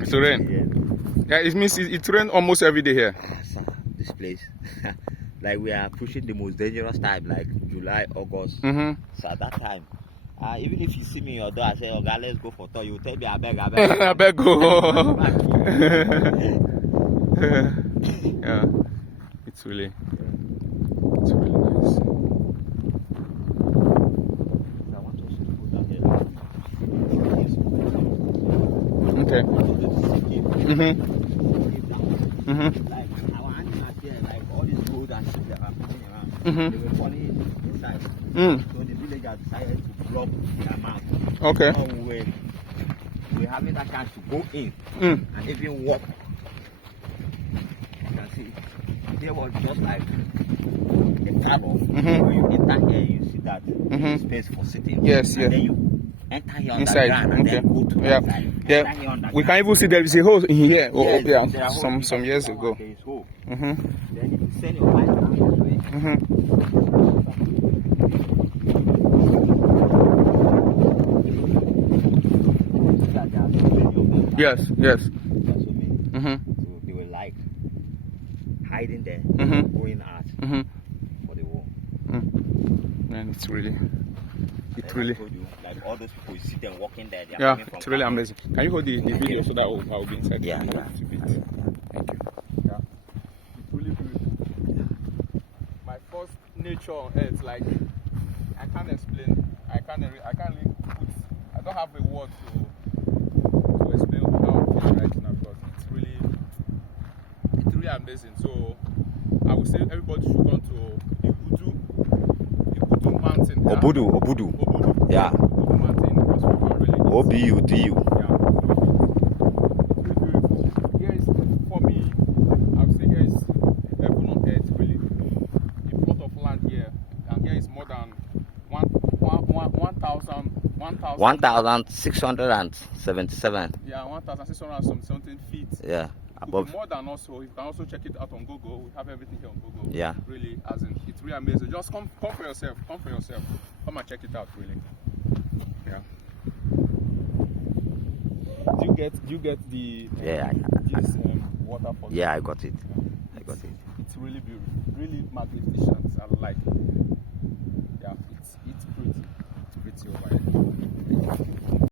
It's rain. Yeah, it means it rains almost every day here. This place, like we are pushing the most dangerous time, like July, August. So at that time, even if you see me in your door, I say, "Oh God, let's go for tour." You tell me, "I beg, I beg." I beg go. Yeah, it's really nice. Okay. Like our animals here, like all these gold and shit that are coming around, they were falling inside. So the villagers decided to block their mouth. Okay. So we're having that chance to go in and even walk. You can see there was just like a travel. When you enter here, you see that space for sitting. Yes, and yes. Then you enter here on Inside. the ground and then go to yeah. inside. Yeah. We can even see there is a hole in here. Yes, Yeah. Some years ago. There is hole. Then if you send your light down this way. Yes. Yes. So they were like hiding there, going out for the war. And it's really. I told you, like all those people, you see them walking there. They are Yeah, coming from it's really Cameroon. amazing. Can you hold the video so that I'll be inside? Yeah. Thank you. Yeah. It's really beautiful. My first nature on earth, like I can't explain. I can't really put. I don't have a word to explain how I feel right now because it's really amazing. So I would say everybody should come to Obudu Mountain. Yeah? Obudu. Yeah. Obudu Mountain because we can't really Obudu. Yeah. It's really beautiful. Here is, for me, I would say here is heaven on earth, really. A plot of land here, and here is more than 1,677. Yeah, 1,600 something feet. Yeah. Above. More than also, you can also check it out on Google. We have everything here on Google. Yeah. Really, as in, it's really amazing. Just come for yourself. Come and check it out, really. Yeah. Do you get the this waterfall? Yeah, I got it. It's really beautiful, really magnificent. I like it. Yeah, it's pretty. It's pretty over here.